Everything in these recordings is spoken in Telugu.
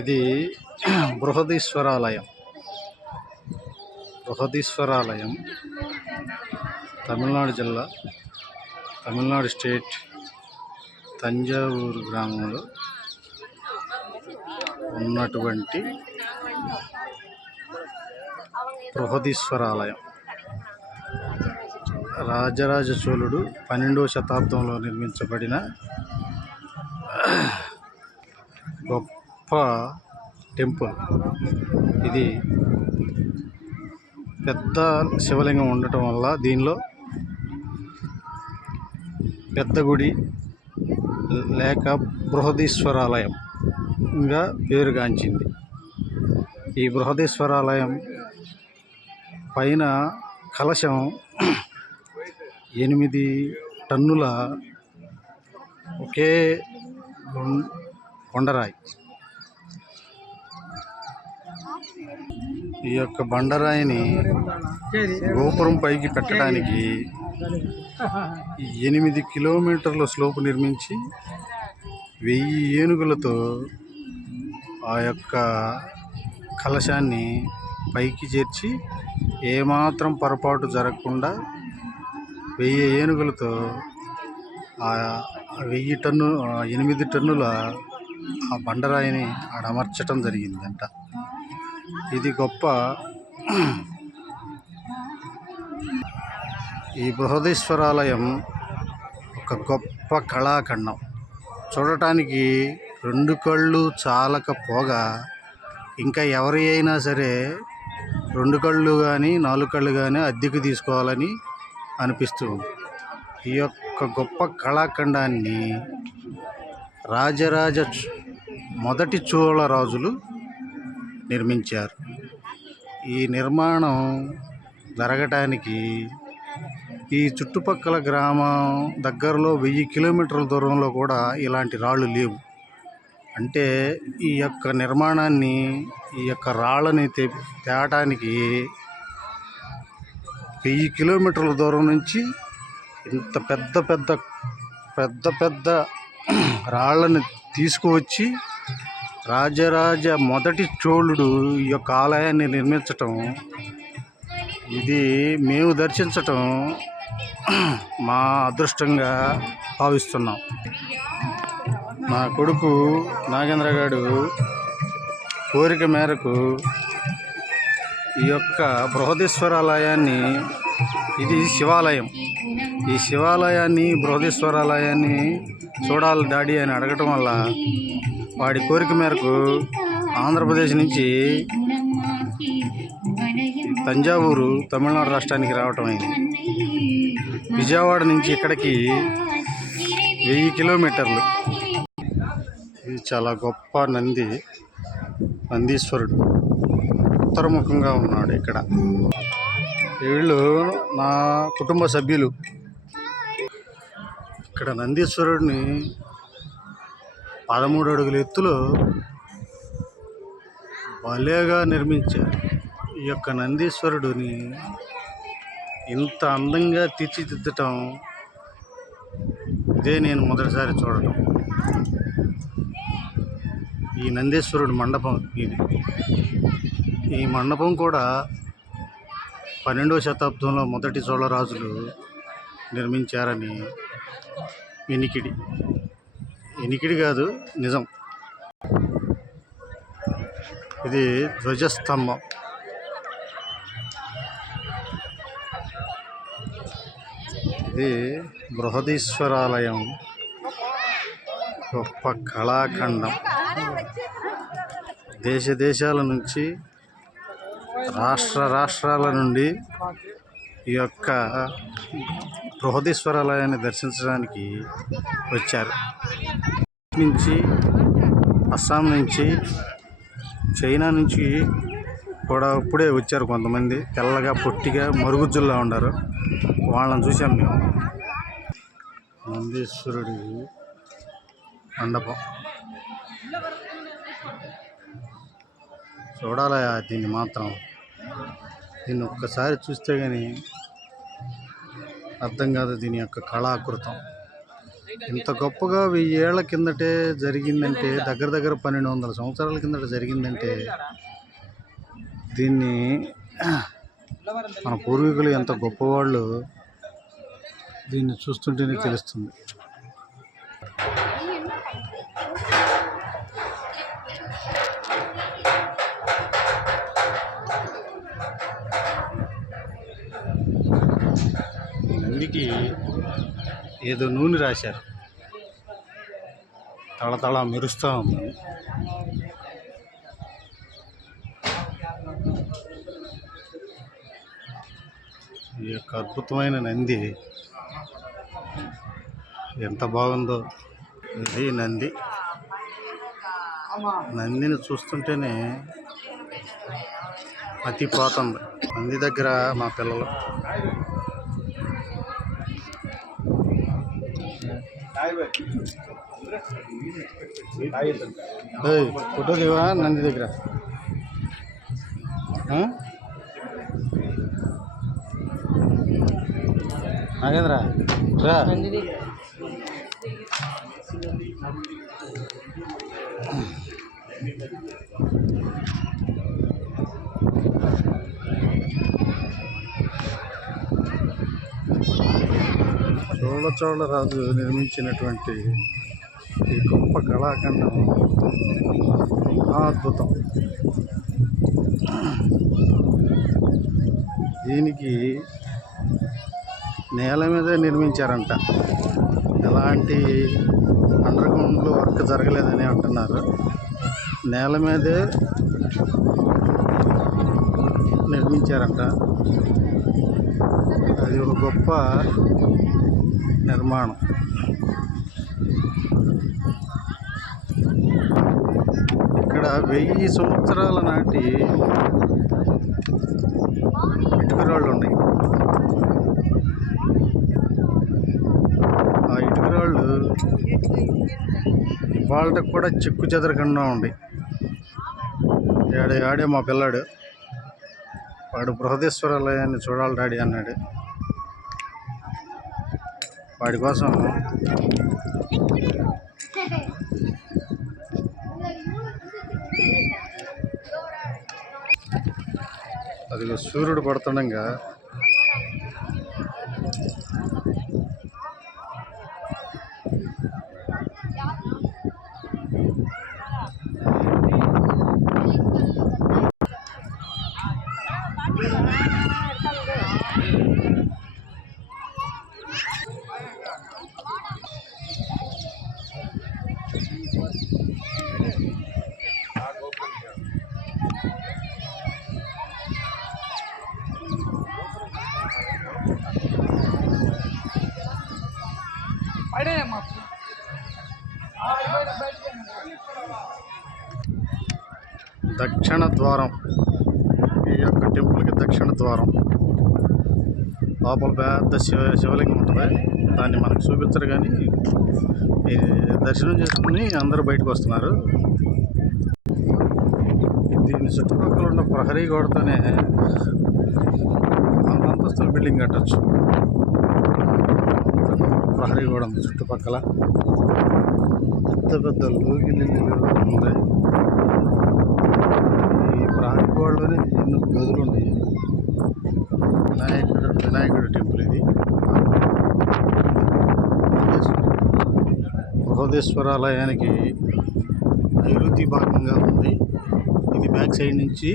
ఇది బృహదీశ్వరాలయం. బృహదీశ్వరాలయం తమిళనాడు జిల్లా, తమిళనాడు స్టేట్, తంజావూరు గ్రామంలో ఉన్నటువంటి బృహదీశ్వరాలయం. రాజరాజ చోళుడు 12వ శతాబ్దంలో నిర్మించబడిన గొప్ప టెంపుల్. ఇది పెద్ద శివలింగం ఉండటం వల్ల దీనిలో పెద్ద గుడి లేక బృహదీశ్వరాలయంగా పేరుగాంచింది. ఈ బృహదీశ్వరాలయం పైన కలశం 8 టన్నుల ఒకే కొండరాయి. ఈ యొక్క బండరాయిని గోపురం పైకి పెట్టడానికి 8 కిలోమీటర్ల స్లోపు నిర్మించి 1000 ఏనుగులతో ఆ యొక్క కలశాన్ని పైకి చేర్చి ఏమాత్రం పొరపాటు జరగకుండా 1000 ఏనుగులతో 8 టన్నుల ఆ బండరాయిని అమర్చటం జరిగిందంట. ఇది గొప్ప. ఈ బృహదీశ్వరాలయం ఒక గొప్ప కళాఖండం. చూడటానికి 2 కళ్ళు చాలకపోగా ఇంకా ఎవరి అయినా సరే 2 కళ్ళు కానీ 4 కళ్ళు కానీ అద్దెకు తీసుకోవాలని అనిపిస్తుంది. ఈ యొక్క గొప్ప కళాఖండాన్ని రాజరాజ మొదటి చోళ రాజులు నిర్మించారు. ఈ నిర్మాణం జరగటానికి ఈ చుట్టుపక్కల గ్రామం దగ్గరలో 1000 కిలోమీటర్ల దూరంలో కూడా ఇలాంటి రాళ్ళు లేవు. అంటే ఈ యొక్క నిర్మాణాన్ని, ఈ యొక్క రాళ్ళని తేటానికి 1000 కిలోమీటర్ల దూరం నుంచి ఇంత పెద్ద పెద్ద రాళ్ళని తీసుకువచ్చి రాజరాజ మొదటి చోళుడు ఈ యొక్క ఆలయాన్ని నిర్మించటం, ఇది మేము దర్శించటం మా అదృష్టంగా భావిస్తున్నాం. మా కొడుకు నాగేంద్ర గారు కోరిక మేరకు ఈ యొక్క బృహదీశ్వరాలయాన్ని, ఇది శివాలయం, ఈ శివాలయాన్ని బృహదీశ్వరాలయాన్ని చూడాలి డాడీ అని అడగటం వల్ల వాడి కోరిక మేరకు ఆంధ్రప్రదేశ్ నుంచి తంజావూరు తమిళనాడు రాష్ట్రానికి రావటం అయింది. విజయవాడ నుంచి ఇక్కడికి 1000 కిలోమీటర్లు. ఇది చాలా గొప్ప నందీశ్వరుడు ఉత్తరముఖంగా ఉన్నాడు ఇక్కడ. వీళ్ళు నా కుటుంబ సభ్యులు. ఇక్కడ నందీశ్వరుడిని 13 అడుగుల ఎత్తులో భలేగా నిర్మించారు. ఈ యొక్క నందీశ్వరుడిని ఇంత అందంగా తీర్చిదిద్దటం ఇదే నేను మొదటిసారి చూడటం. ఈ నందీశ్వరుడు మండపం ఇది. ఈ మండపం కూడా 12వ శతాబ్దంలో మొదటి చోళరాజులు నిర్మించారని ఎనికిడి కాదు, నిజం. ఇది ధ్వజస్తంభం. ఇది బృహదీశ్వరాలయం గొప్ప కళాఖండం. దేశాల నుంచి, రాష్ట్రాల నుండి ఈ యొక్క బృహదీశ్వరాలయాన్ని దర్శించడానికి వచ్చారు. నుంచి అస్సాం నుంచి, చైనా నుంచి కూడా ఇప్పుడే వచ్చారు కొంతమంది. తెల్లగా పొట్టిగా మరుగుజ్జుల్లా ఉన్నారు. వాళ్ళని చూసాం మేము. నందీశ్వరుడి మండపం చూడాలా దీన్ని మాత్రం. దీన్ని ఒక్కసారి చూస్తే కానీ అర్థం కాదు దీని యొక్క కళాకృతం. ఇంత గొప్పగా 1000 ఏళ్ల కిందటే జరిగిందంటే, దగ్గర దగ్గర 1200 సంవత్సరాల కిందట జరిగిందంటే, దీన్ని మన పూర్వీకులు ఎంత గొప్పవాళ్ళు దీన్ని చూస్తుంటేనే తెలుస్తుంది. నందికి ఏదో నూనె రాశారు, తళతళ మెరుస్తూ ఉంది. ఈ యొక్క అద్భుతమైన నంది ఎంత బాగుందో. ఇది నంది. నందిని చూస్తుంటేనే మతిపోతుంది. నంది దగ్గర మా పిల్లలు ఫోటో దివా నంది దగ్గర. నాగేంద్ర రా. చోళరాజు నిర్మించినటువంటి ఈ గొప్ప కళాఖండం అద్భుతం. దీనికి నేల మీదే నిర్మించారంట. ఎలాంటి అండర్ గ్రౌండ్లో వర్క్ జరగలేదని అంటున్నారు. నేల మీదే నిర్మించారంట. అది ఒక గొప్ప నిర్మాణం. ఇక్కడ 1000 సంవత్సరాల నాటి ఇటుకరాళ్ళు ఉన్నాయి. ఆ ఇటుకరాళ్ళు వాళ్ళకి కూడా చెక్కు చెదరకుండా ఉంది. ఆడే మా పిల్లాడు వాడు బృహదేశ్వరాలయాన్ని చూడాలి డాడీ అన్నాడు. వాడి కోసం అది సూర్యుడు పడుతుండగా దక్షిణ ద్వారం. ఈ యొక్క టెంపుల్కి దక్షిణ ద్వారం. లోపల పెద్ద శివలింగం ఉంటుంది. దాన్ని మనకు చూపించరు కానీ దర్శనం చేసుకుని అందరూ బయటకు వస్తున్నారు. దీని చుట్టుపక్కల ఉన్న ప్రహరీ గోడతోనే 100 అంతస్తుల బిల్డింగ్ కట్టచ్చు. ప్రహరీ గోడ ఉంది చుట్టుపక్కల. పెద్ద పెద్ద లోగిళ్ళు ఉన్నాయి. ఈ ప్రహరీ గోడలోనే ఎన్నో గదులు ఉన్నాయి. వినాయకుడు టెంపుల్ ఇది. బృహదేశ్వరాలయానికి నైరుతి భాగంగా ఉంది. ఇది బ్యాక్ సైడ్ నుంచి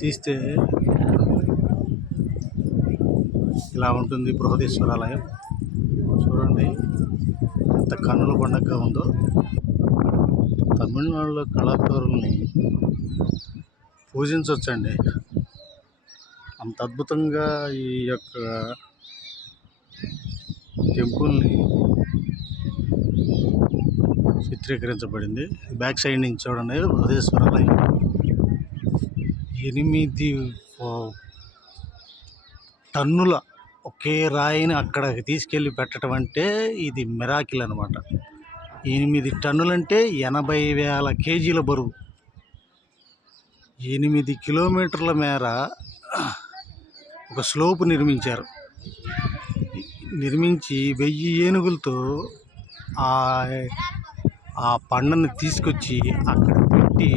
తీస్తే ఇలా ఉంటుంది బృహదేశ్వరాలయం. చూడండి ఎంత కన్నుల పండగగా ఉందో. తమిళనాడులో కళాకారుల్ని పూజించవచ్చండి. అంత అద్భుతంగా ఈ యొక్క టెంపుల్ని చిత్రీకరించబడింది. బ్యాక్ సైడ్ నుంచి చూడండి బృహదేశ్వరాలయం. 8 టన్నుల ఒకే రాయిని అక్కడికి తీసుకెళ్ళి పెట్టడం అంటే ఇది మిరాకిల్ అనమాట. 8 టన్నులంటే 80,000 కేజీల బరువు. 8 కిలోమీటర్ల మేర ఒక స్లోప్ నిర్మించారు. నిర్మించి 1000 ఏనుగులతో ఆ ఆ పండని తీసుకొచ్చి అక్కడ పెట్టి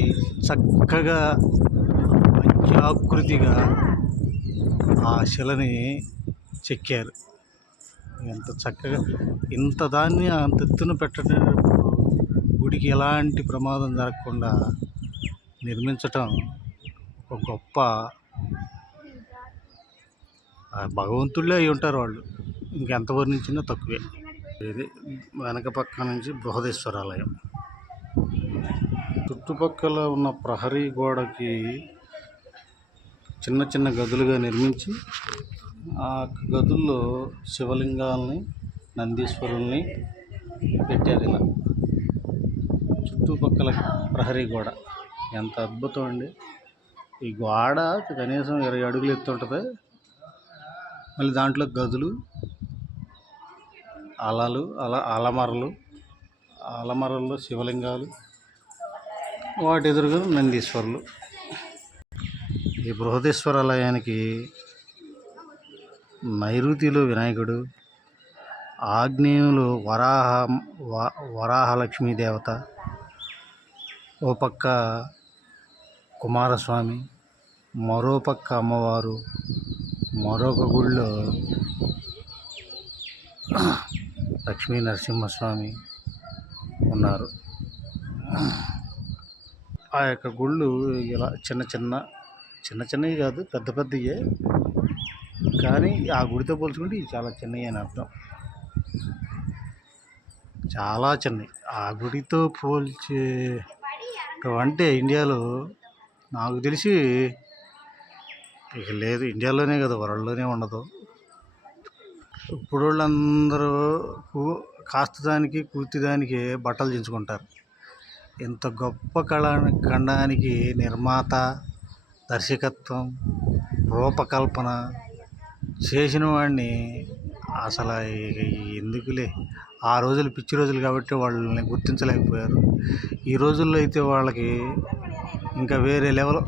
చక్కగా మంచి ఆకృతిగా ఆ శిలని చెక్కారు. ఎంత చక్కగా ఇంత దాన్ని అంత ఎత్తున పెట్టేటప్పుడు గుడికి ఎలాంటి ప్రమాదం జరగకుండా నిర్మించటం ఒక గొప్ప భగవంతుళ్ళే అయి ఉంటారు వాళ్ళు. ఇంకెంత వర్ణించినా తక్కువే. ఇది వెనక పక్క నుంచి బృహదేశ్వర ఆలయం. చుట్టుపక్కల ఉన్న ప్రహరీ గోడకి చిన్న చిన్న గదులుగా నిర్మించి ఆ గదుల్లో శివలింగాలని, నందీశ్వరుల్ని పెట్టారు. ఇలా చుట్టుపక్కల ప్రహరీ గోడ ఎంత అద్భుతం అండి. ఈ గోడ కనీసం 20 అడుగులు ఎత్తు ఉంటుంది. మళ్ళీ దాంట్లో గదులు, అలమరల్లో శివలింగాలు, వాటి ఎదురుగా నందీశ్వరులు. ఈ బృహదేశ్వర ఆలయానికి నైరుతిలో వినాయకుడు, ఆగ్నేయంలో వరాహలక్ష్మీ దేవత, ఓ పక్క కుమారస్వామి, మరో పక్క అమ్మవారు, మరొక గుళ్ళో లక్ష్మీ నరసింహస్వామి ఉన్నారు. ఆ యొక్క గుళ్ళు ఇలా చిన్నవి కాదు, పెద్ద పెద్దయే. కానీ ఆ గుడితో పోల్చుకుంటే ఇవి చాలా చిన్నవి అని అర్థం. చాలా చిన్నవి. ఆ గుడితో అంటే ఇండియాలో నాకు తెలిసి ఇక లేదు. ఇండియాలోనే కదా, వరల్డ్లోనే ఉండదు. ఇప్పుడు వాళ్ళందరూ కాస్త దానికి కూర్తి దానికి బట్టలు దించుకుంటారు. ఇంత గొప్ప ఖండానికి నిర్మాత, దర్శకత్వం, రూపకల్పన చేసిన వాడిని అసలు ఎందుకులే. ఆ రోజులు పిచ్చి రోజులు కాబట్టి వాళ్ళని గుర్తించలేకపోయారు. ఈ రోజుల్లో అయితే వాళ్ళకి ఇంకా వేరే లెవెల్